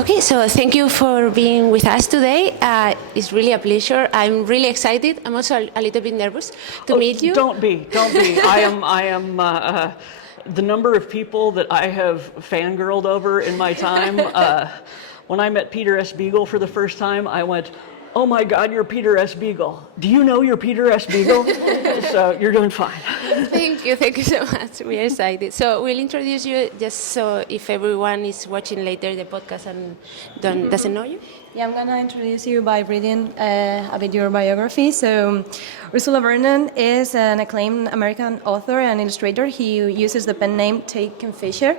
Okay, so thank you for being with us today. It's really a pleasure. I'm really excited. I'm also a little bit nervous to meet you. Don't be. I am. The number of people that I have fangirled over in my time. When I met Peter S. Beagle for the first time, I went, "Oh my God, you're Peter S. Beagle. Do you know you're Peter S. Beagle?" So you're doing fine. Thank you so much. We're excited. So we'll introduce you just so if everyone is watching later the podcast and doesn't know you. Yeah, I'm gonna introduce you by reading a bit your biography. So, Ursula Vernon is an acclaimed American author and illustrator. He uses the pen name T.Kingfisher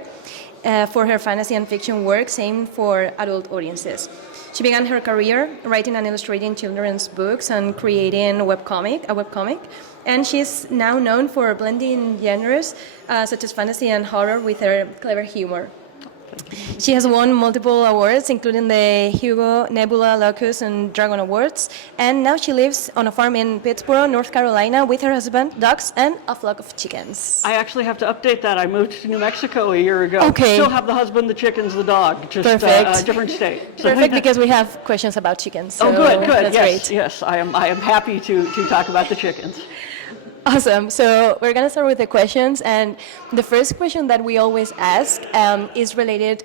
for her fantasy and fiction works aimed for adult audiences. She began her career writing and illustrating children's books and creating a webcomic, and she's now known for blending genres such as fantasy and horror with her clever humor. She has won multiple awards, including the Hugo, Nebula, Locus, and Dragon Awards, and now she lives on a farm in Pittsboro, North Carolina, with her husband, dogs, and a flock of chickens. I actually have to update that. I moved to New Mexico a year ago. Okay. Still have the husband, the chickens, the dog, just a different state. So Perfect, because we have questions about chickens. So oh, good. That's Yes, great. yes. I am happy to talk about the chickens. Awesome. So we're going to start with the questions. And the first question that we always ask is related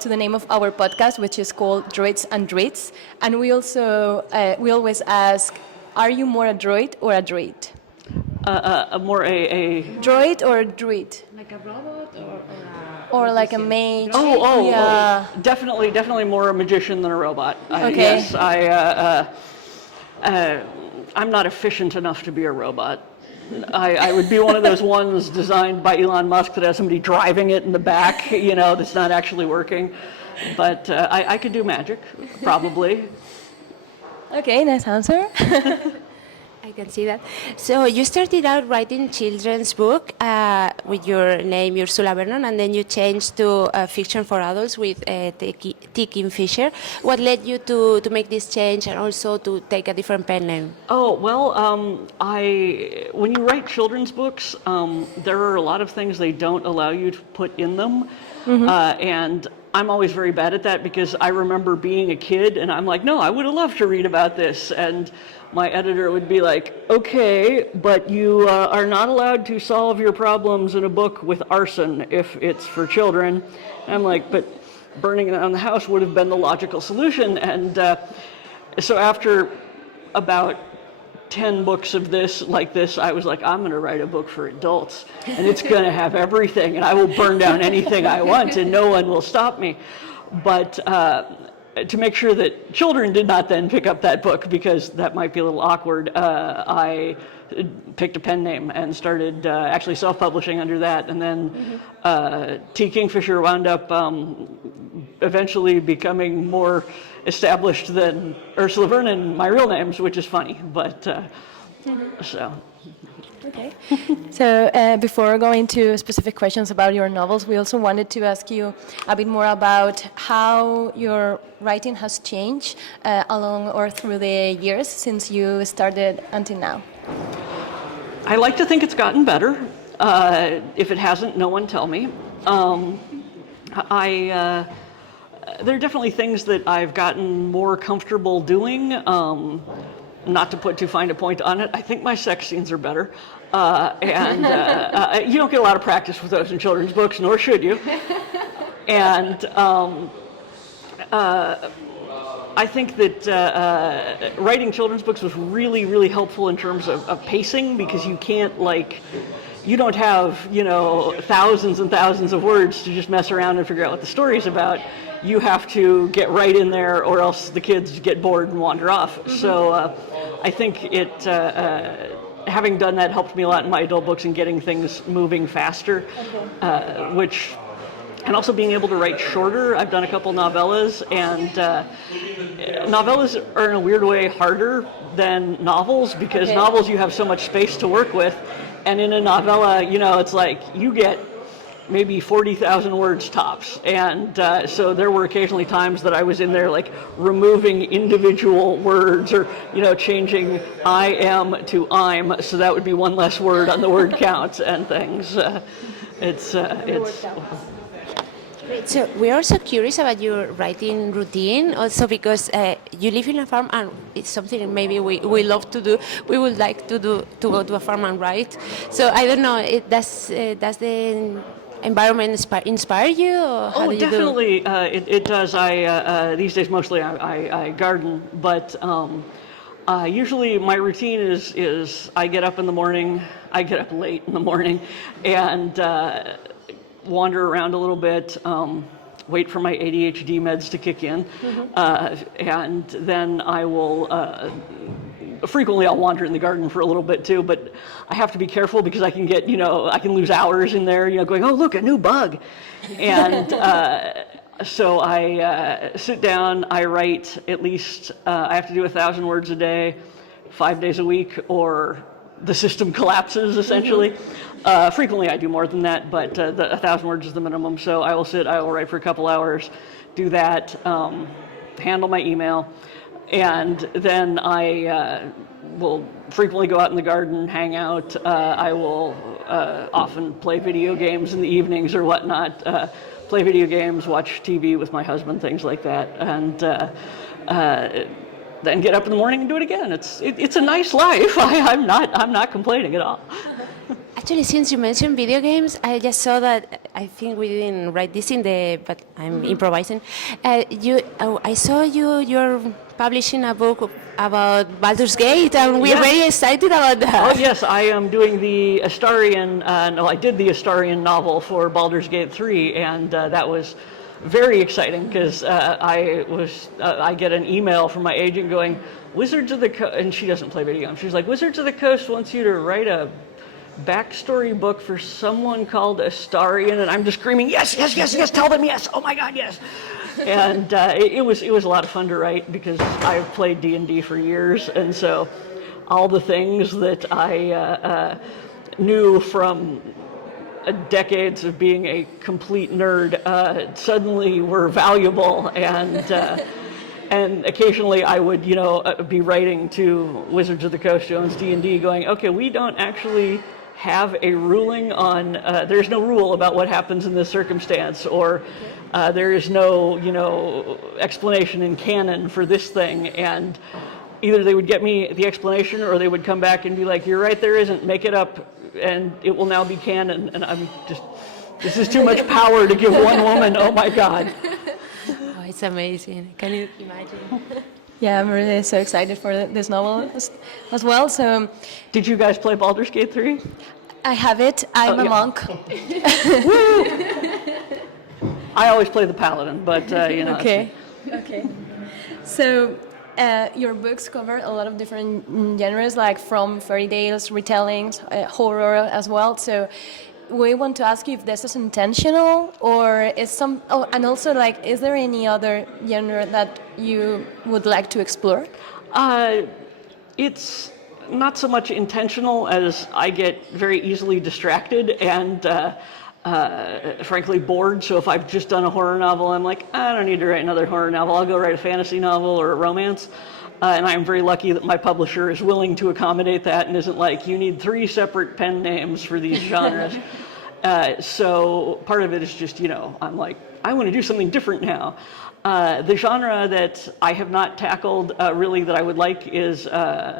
to the name of our podcast, which is called Droids and Dreads. And we also, we always ask, are you more a droid or a droid? More a Droid or a druid? Like a robot Or like a mage? Oh, definitely more a magician than a robot. Okay. Yes, I'm not efficient enough to be a robot. I would be one of those ones designed by Elon Musk that has somebody driving it in the back, that's not actually working. But I could do magic, probably. Okay, nice answer. I can see that. So you started out writing children's book with your name Ursula Vernon, and then you changed to fiction for adults with T.Kingfisher. What led you to make this change and also to take a different pen name? Oh, well, when you write children's books, there are a lot of things they don't allow you to put in them. Mm-hmm. And I'm always very bad at that because I remember being a kid and I'm like, no, I would have loved to read about this. And my editor would be like, okay, but you are not allowed to solve your problems in a book with arson if it's for children. And I'm like, but burning down the house would have been the logical solution. And so after about 10 books of this, I was like, I'm going to write a book for adults, and it's going to have everything, and I will burn down anything I want, and no one will stop me. But to make sure that children did not then pick up that book, because that might be a little awkward, I picked a pen name and started actually self-publishing under that, and then T.Kingfisher wound up eventually becoming more established than Ursula Vernon, my real names, which is funny, but so. Okay. So before going to specific questions about your novels, we also wanted to ask you a bit more about how your writing has changed along or through the years since you started until now. I like to think it's gotten better. If it hasn't, no one tell me. There are definitely things that I've gotten more comfortable doing. Not to put too fine a point on it, I think my sex scenes are better. And you don't get a lot of practice with those in children's books, nor should you. And I think that writing children's books was really, really helpful in terms of pacing, because you can't, you don't have, thousands and thousands of words to just mess around and figure out what the story's about. You have to get right in there, or else the kids get bored and wander off. Mm-hmm. So I think having done that helped me a lot in my adult books and getting things moving faster, and also being able to write shorter. I've done a couple novellas, and novellas are in a weird way harder than novels, because novels you have so much space to work with, and in a novella, it's like you get maybe 40,000 words tops. And so there were occasionally times that I was in there removing individual words, or, changing I am to I'm, so that would be one less word on the word count and things. It's Great. So we're also curious about your writing routine, also because you live in a farm, and it's something maybe we love to do. We would like to go to a farm and write. So I don't know. Does the environment inspire you, or how Oh, do you do? definitely, it does. These days mostly I garden, but usually my routine is I get up in the morning. I get up late in the morning, and wander around a little bit. Wait for my ADHD meds to kick in, and then I will. Frequently, I'll wander in the garden for a little bit too, but I have to be careful because I can get, I can lose hours in there, going, oh, look, a new bug. And so I sit down, I write at least, I have to do 1,000 words a day, 5 days a week, or the system collapses, essentially. Frequently, I do more than that, but the 1,000 words is the minimum. So I will write for a couple hours, do that, handle my email. And then I will frequently go out in the garden, hang out. I will often play video games in the evenings or whatnot. Play video games, watch TV with my husband, things like that, and then get up in the morning and do it again. It's a nice life. I'm not complaining at all. Actually, since you mentioned video games, I just saw that. I think we didn't write this but I'm improvising. I saw you're publishing a book about Baldur's Gate, and we're very excited about that. Oh yes, I am doing the Astarion. I did the Astarion novel for Baldur's Gate 3, and that was very exciting because I get an email from my agent going, Wizards of the Coast, and she doesn't play video games. She's like, Wizards of the Coast wants you to write a backstory book for someone called Astarion, and I'm just screaming, yes, tell them yes, oh my God, yes. And it was a lot of fun to write because I've played D&D for years, and so all the things that I knew from decades of being a complete nerd suddenly were valuable, and occasionally I would, be writing to Wizards of the Coast who owns D&D going, okay, we don't actually have a ruling on, there's no rule about what happens in this circumstance, or there is no, explanation in canon for this thing, and either they would get me the explanation or they would come back and be like, you're right, there isn't, make it up, and it will now be canon, and I'm just, this is too much power to give one woman, oh my God. Oh, it's amazing. Can you imagine? Yeah, I'm really so excited for this novel as well. So, did you guys play Baldur's Gate 3? I have it. I'm a monk. I always play the paladin, but Okay. So, your books cover a lot of different genres, like from fairy tales, retellings, horror as well. So, we want to ask you if this is intentional, or is some. Oh, and also, like, is there any other genre that you would like to explore? It's not so much intentional as I get very easily distracted and frankly bored. So if I've just done a horror novel, I'm like, I don't need to write another horror novel. I'll go write a fantasy novel or a romance. And I'm very lucky that my publisher is willing to accommodate that and isn't like, you need 3 separate pen names for these genres. So part of it is just, I'm like, I want to do something different now. The genre that I have not tackled really that I would like is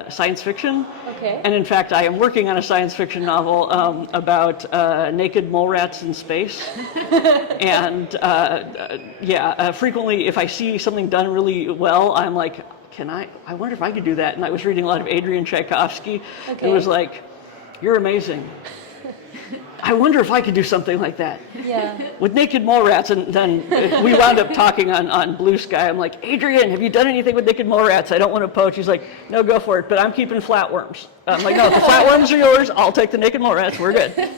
science fiction. Okay. And in fact, I am working on a science fiction novel about naked mole rats in space. And frequently if I see something done really well, I'm like, I wonder if I could do that. And I was reading a lot of Adrian Tchaikovsky. Okay. And it was like, you're amazing. I wonder if I could do something like that. Yeah. With naked mole rats, and then we wound up talking on Blue Sky. I'm like, Adrian, have you done anything with naked mole rats? I don't want to poach. He's like, no, go for it, but I'm keeping flatworms. I'm like, no, if the flatworms are yours, I'll take the naked mole rats, we're good.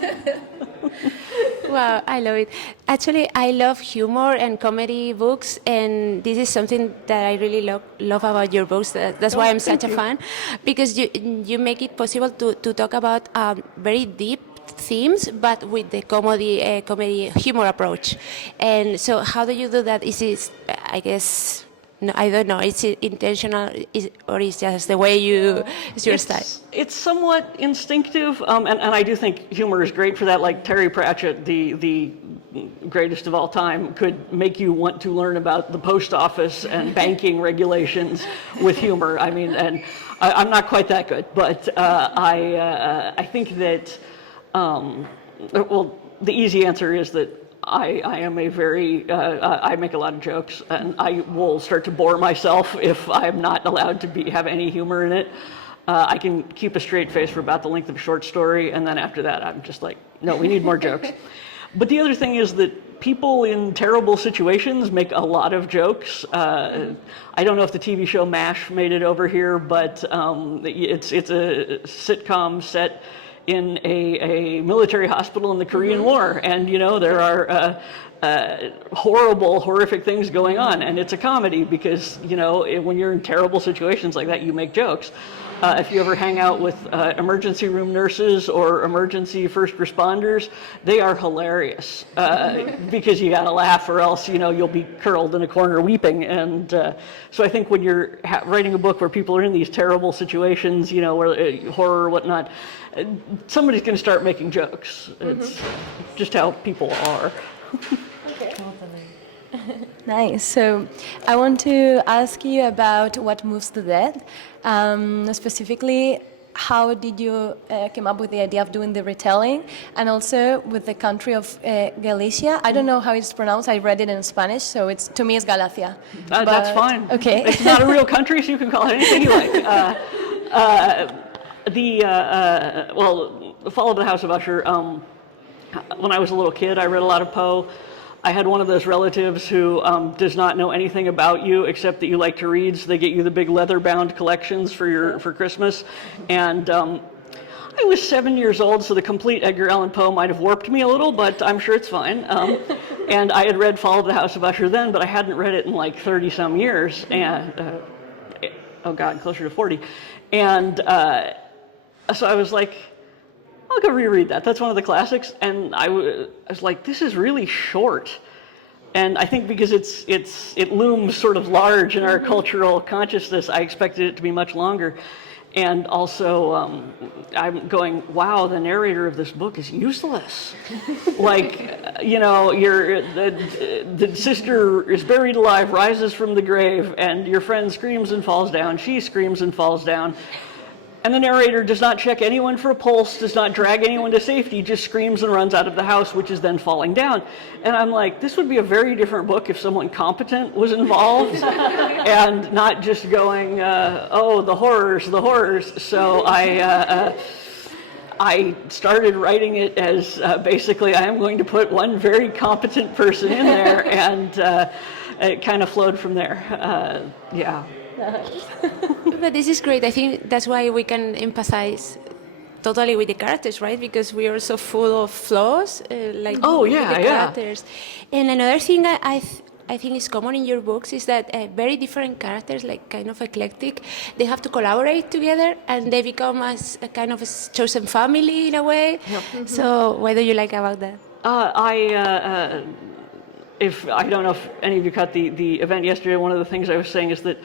Wow, I love it. Actually, I love humor and comedy books, and this is something that I really love about your books. That's why I'm such a fan, because you make it possible to talk about very deep themes, but with the comedy humor approach. And so, how do you do that? Is it, I guess, No, I don't know. It's intentional, or it's just the way it's your style. It's somewhat instinctive, and I do think humor is great for that. Like Terry Pratchett, the greatest of all time, could make you want to learn about the post office and banking regulations with humor. I mean, and I'm not quite that good, but I think that, well, the easy answer is that I am a very, I make a lot of jokes, and I will start to bore myself if I'm not allowed to have any humor in it. I can keep a straight face for about the length of a short story, and then after that, I'm just like, no, we need more jokes. But the other thing is that people in terrible situations make a lot of jokes. I don't know if the TV show MASH made it over here, but it's a sitcom set in a military hospital in the Korean War, and there are horrific things going on, and it's a comedy because when you're in terrible situations like that, you make jokes. If you ever hang out with emergency room nurses or emergency first responders, they are hilarious because you gotta laugh or else you'll be curled in a corner weeping. And so I think when you're writing a book where people are in these terrible situations, where horror or whatnot, somebody's going to start making jokes. It's just how people are. Okay. Nice. So I want to ask you about What Moves the Dead. Specifically, how did you come up with the idea of doing the retelling, and also with the country of Galicia? I don't know how it's pronounced. I read it in Spanish, so to me it's Galicia. That's fine. Okay. It's not a real country, so you can call it anything you like. Well, The Fall of the House of Usher, when I was a little kid, I read a lot of Poe. I had one of those relatives who does not know anything about you except that you like to read, so they get you the big leather-bound collections for Christmas. And I was 7 years old, so the complete Edgar Allan Poe might have warped me a little, but I'm sure it's fine. And I had read Fall of the House of Usher then, but I hadn't read it in like 30-some years, and oh God, closer to 40. And so I was like, I'll go reread that. That's one of the classics. And I was like, this is really short. And I think because it looms sort of large in our cultural consciousness, I expected it to be much longer. And also, I'm going, wow, the narrator of this book is useless. Like, the sister is buried alive, rises from the grave, and your friend screams and falls down. She screams and falls down. And the narrator does not check anyone for a pulse, does not drag anyone to safety, just screams and runs out of the house, which is then falling down. And I'm like, this would be a very different book if someone competent was involved and not just going, oh, the horrors. So I started writing it as basically I am going to put one very competent person in there, and it kind of flowed from there. Yeah. But this is great. I think that's why we can empathize totally with the characters, right? Because we are so full of flaws, like with the characters. And another thing I think is common in your books is that very different characters, like kind of eclectic, they have to collaborate together and they become as a kind of a chosen family in a way. Yep. Mm-hmm. So what do you like about that? If I don't know if any of you caught the event yesterday, one of the things I was saying is that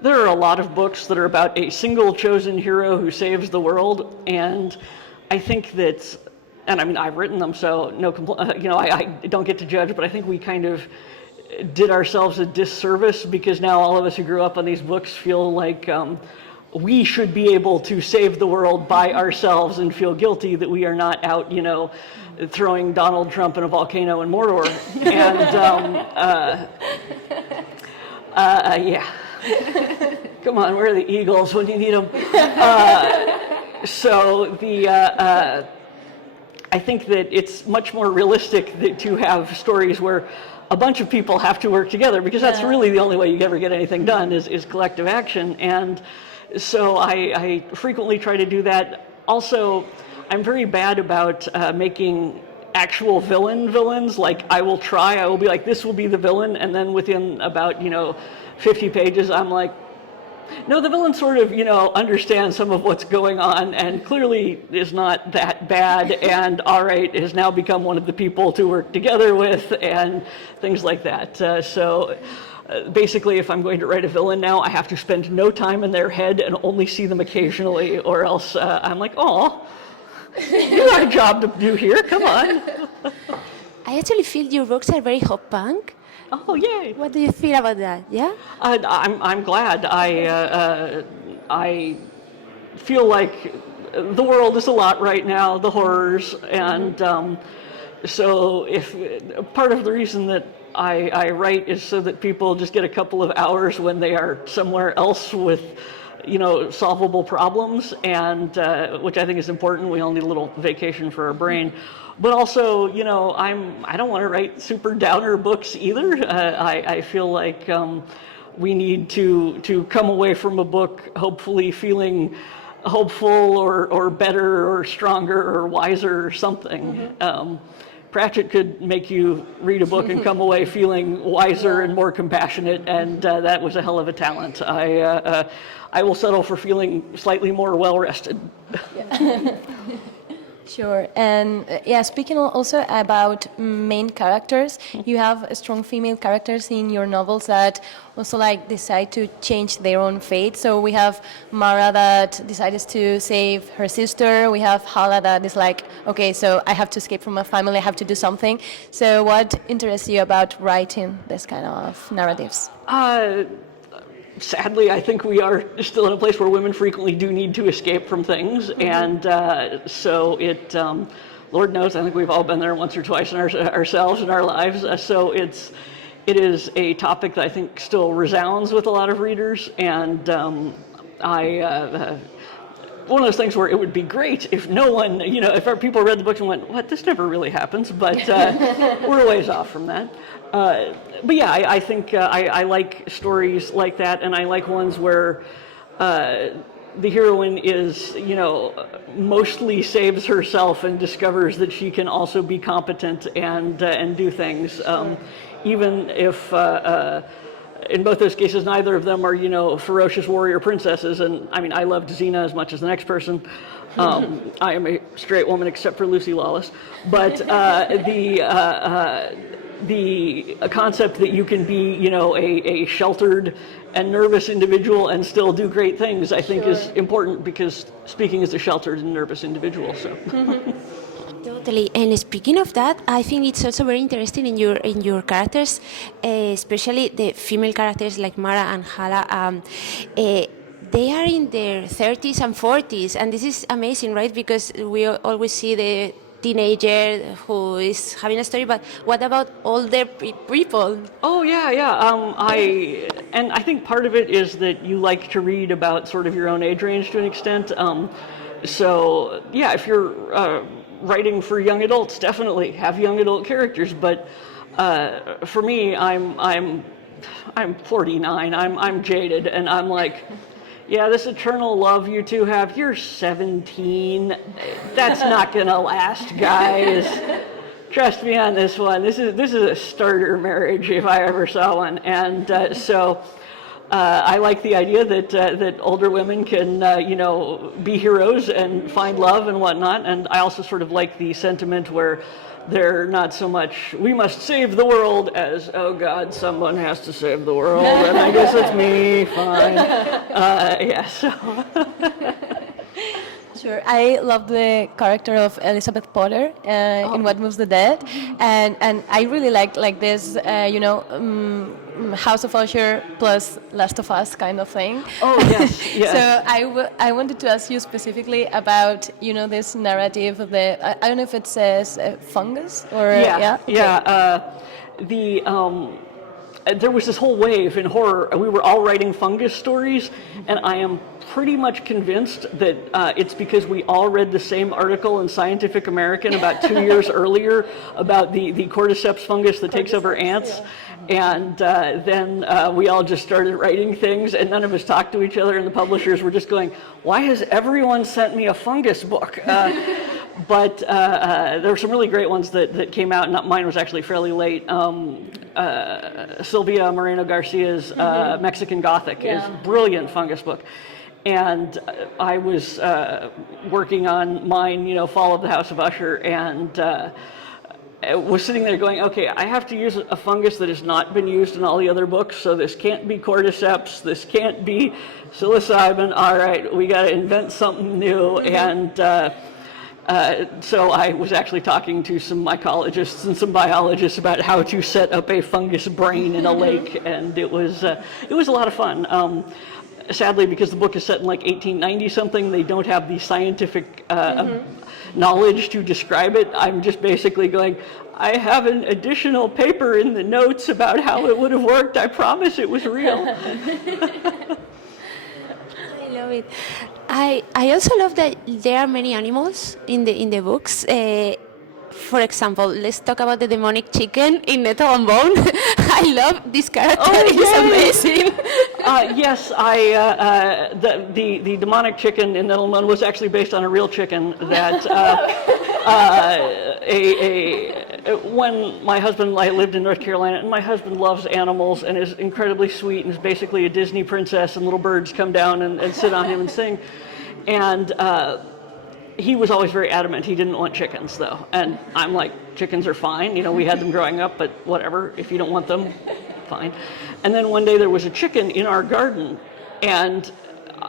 there are a lot of books that are about a single chosen hero who saves the world, and I think that, and I mean I've written them, so no I don't get to judge, but I think we kind of did ourselves a disservice because now all of us who grew up on these books feel like we should be able to save the world by ourselves and feel guilty that we are not out, throwing Donald Trump in a volcano in Mordor. And yeah. Come on, where are the Eagles when you need them? So I think that it's much more realistic to have stories where a bunch of people have to work together, because that's really the only way you ever get anything done is collective action. And so I frequently try to do that. Also, I'm very bad about making actual villains. Like I will be like, this will be the villain, and then within about 50 pages, I'm like, no, the villain sort of, understands some of what's going on and clearly is not that bad, and all right, has now become one of the people to work together with and things like that. So basically, if I'm going to write a villain now, I have to spend no time in their head and only see them occasionally, or else I'm like, oh, you got a job to do here, come on. I actually feel your books are very hot punk. Oh, yay. What do you feel about that? Yeah? I'm glad. I feel like the world is a lot right now, the horrors, and so if part of the reason that I write is so that people just get a couple of hours when they are somewhere else with, solvable problems, and which I think is important. We all need a little vacation for our brain. But also, I don't want to write super downer books either. I feel like we need to come away from a book hopefully feeling hopeful or better or stronger or wiser or something. Pratchett could make you read a book and come away feeling wiser and more compassionate, and that was a hell of a talent. I will settle for feeling slightly more well-rested. Sure, and speaking also about main characters, you have strong female characters in your novels that also decide to change their own fate. So we have Mara that decides to save her sister. We have Hala that is like, okay, so I have to escape from my family. I have to do something. So what interests you about writing this kind of narratives? Sadly, I think we are still in a place where women frequently do need to escape from things, and so it, Lord knows, I think we've all been there once or twice in ourselves in our lives. So it is a topic that I think still resounds with a lot of readers, and one of those things where it would be great if no one, if our people read the books and went, what, this never really happens, but we're a ways off from that. But yeah, I think I like stories like that, and I like ones where the heroine is, mostly saves herself and discovers that she can also be competent and do things, even if in both those cases neither of them are, ferocious warrior princesses. And I mean, I loved Xena as much as the next person. I am a straight woman except for Lucy Lawless, but the concept that you can be, a sheltered and nervous individual and still do great things, I think is important, because speaking as a sheltered and nervous individual. So. Totally. And speaking of that, I think it's also very interesting in your characters, especially the female characters like Mara and Hala. They are in their 30s and 40s, and this is amazing, right? Because we always see the teenager who is having a story, but what about older people? Oh yeah. I think part of it is that you like to read about sort of your own age range to an extent. So yeah, if you're writing for young adults, definitely have young adult characters. But for me, I'm 49. I'm jaded, and I'm like, yeah, this eternal love you two have, you're 17. That's not gonna last, guys. Trust me on this one. This is a starter marriage if I ever saw one. And so I like the idea that older women can, be heroes and find love and whatnot. And I also sort of like the sentiment where they're not so much, we must save the world, as, oh God, someone has to save the world, and I guess it's me, fine. So. Sure. I love the character of Elizabeth Potter in What Moves the Dead, and I really like this, House of Usher plus Last of Us kind of thing. Oh yes. So I wanted to ask you specifically about this narrative of the, I don't know if it says fungus or there was this whole wave in horror. We were all writing fungus stories, and I am pretty much convinced that it's because we all read the same article in Scientific American about 2 years earlier about the cordyceps fungus that takes over ants. And then we all just started writing things, and none of us talked to each other, and the publishers were just going, why has everyone sent me a fungus book? But there were some really great ones that came out, and mine was actually fairly late. Silvia Moreno Garcia's Mexican Gothic is a brilliant fungus book. And I was working on mine, Fall of the House of Usher, and was sitting there going, okay, I have to use a fungus that has not been used in all the other books, so this can't be cordyceps, this can't be psilocybin. All right, we got to invent something new. And so I was actually talking to some mycologists and some biologists about how to set up a fungus brain in a lake, and it was a lot of fun. Sadly, because the book is set in like 1890 something, they don't have the scientific knowledge to describe it. I'm just basically going, I have an additional paper in the notes about how it would have worked. I promise it was real. I love it. I also love that there are many animals in the books. For example, let's talk about the demonic chicken in Metal and Bone. I love this character. It's amazing. Yes, the demonic chicken in Metal and Bone was actually based on a real chicken that when my husband and I lived in North Carolina, and my husband loves animals and is incredibly sweet and is basically a Disney princess, and little birds come down and sit on him and sing. And he was always very adamant he didn't want chickens, though. And I'm like, chickens are fine. You know, we had them growing up, but whatever. If you don't want them, fine. And then one day there was a chicken in our garden, and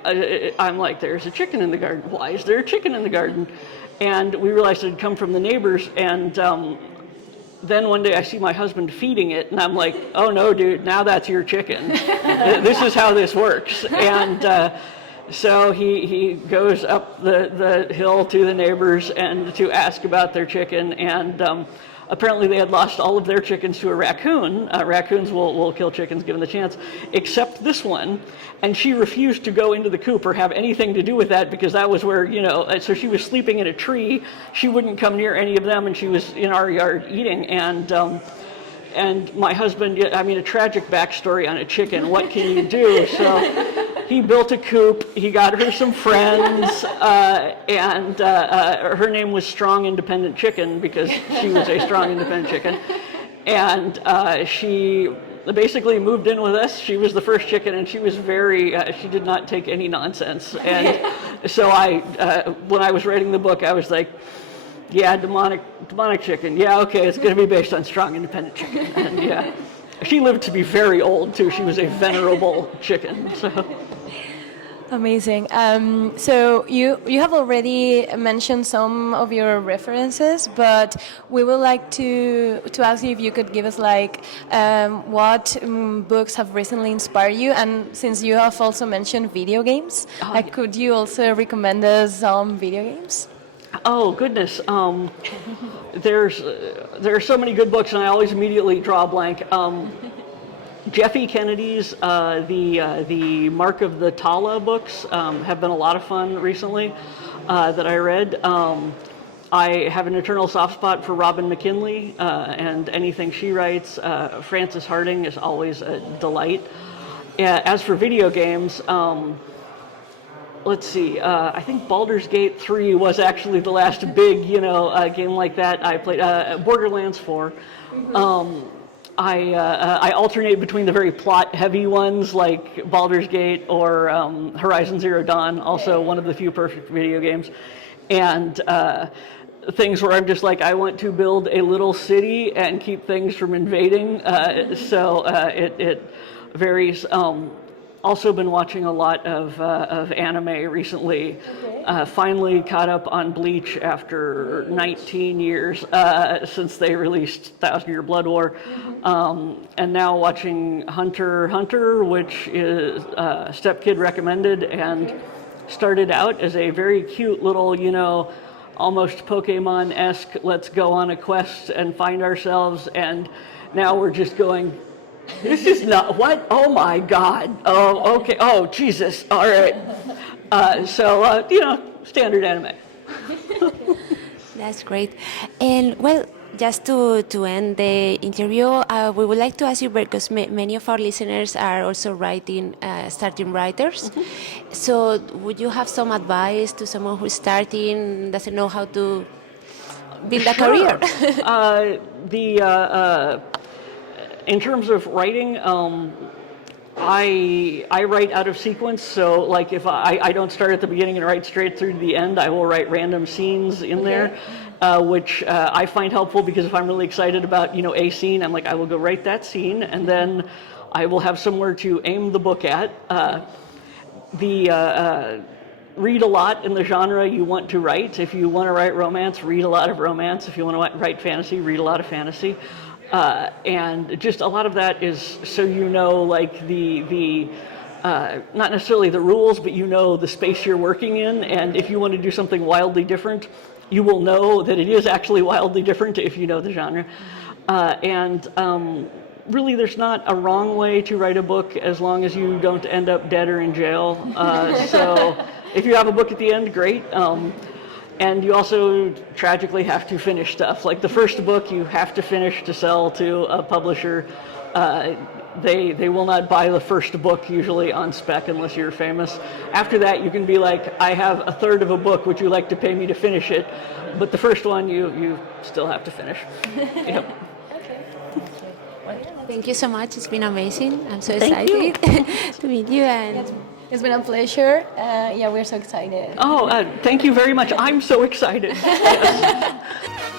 I'm like, there's a chicken in the garden. Why is there a chicken in the garden? And we realized it had come from the neighbors, and then one day I see my husband feeding it, and I'm like, oh no, dude, now that's your chicken. This is how this works. And so he goes up the hill to the neighbors and to ask about their chicken, and apparently they had lost all of their chickens to a raccoon. Raccoons will kill chickens given the chance, except this one. And she refused to go into the coop or have anything to do with that, because that was where, you know, so she was sleeping in a tree. She wouldn't come near any of them, and she was in our yard eating. And my husband, I mean, a tragic backstory on a chicken. What can you do? So he built a coop. He got her some friends, and her name was Strong Independent Chicken, because she was a strong independent chicken. And she basically moved in with us. She was the first chicken, and she was very, she did not take any nonsense. And so when I was writing the book, I was like, yeah, demonic chicken. Yeah, okay, it's going to be based on Strong Independent Chicken. And yeah, she lived to be very old too. She was a venerable chicken. So. Amazing. So you have already mentioned some of your references, but we would like to ask you if you could give us like what books have recently inspired you, and since you have also mentioned video games, could you also recommend us some video games? Oh goodness, there are so many good books, and I always immediately draw a blank. Jeffy Kennedy's the Mark of the Tala books have been a lot of fun recently that I read. I have an eternal soft spot for Robin McKinley and anything she writes. Frances Harding is always a delight. As for video games, let's see, I think Baldur's Gate 3 was actually the last big, game like that I played. Borderlands 4. I alternate between the very plot-heavy ones like Baldur's Gate or Horizon Zero Dawn, also one of the few perfect video games, and things where I'm just like, I want to build a little city and keep things from invading, so it varies. Also been watching a lot of anime recently. Finally caught up on Bleach after 19 years since they released 1,000 Year Blood War. And now watching Hunter x Hunter, which is Stepkid recommended, and started out as a very cute little, almost Pokemon-esque, let's go on a quest and find ourselves, and now we're just going, this is not, what? Oh my God. Oh, okay. Oh, Jesus. All right. Standard anime. That's great. And well, just to end the interview, we would like to ask you, because many of our listeners are also starting writers. Mm-hmm. So would you have some advice to someone who's starting, doesn't know how to build a career? In terms of writing, I write out of sequence, so like if I don't start at the beginning and write straight through to the end, I will write random scenes in there. which I find helpful because if I'm really excited about, a scene, I'm like, I will go write that scene, and then I will have somewhere to aim the book at. Read a lot in the genre you want to write. If you want to write romance, read a lot of romance. If you want to write fantasy, read a lot of fantasy. And just a lot of that is so like the not necessarily the rules, but the space you're working in. And if you want to do something wildly different, you will know that it is actually wildly different if you know the genre. Really, there's not a wrong way to write a book as long as you don't end up dead or in jail. So if you have a book at the end, great. And you also tragically have to finish stuff. Like the first book you have to finish to sell to a publisher. They will not buy the first book usually on spec unless you're famous. After that, you can be like, I have a third of a book, would you like to pay me to finish it? But the first one you still have to finish. Yep. Thank you so much. It's been amazing. I'm so excited to meet you. And It's been a pleasure. Yeah, we're so excited. Oh, thank you very much. I'm so excited. Yes.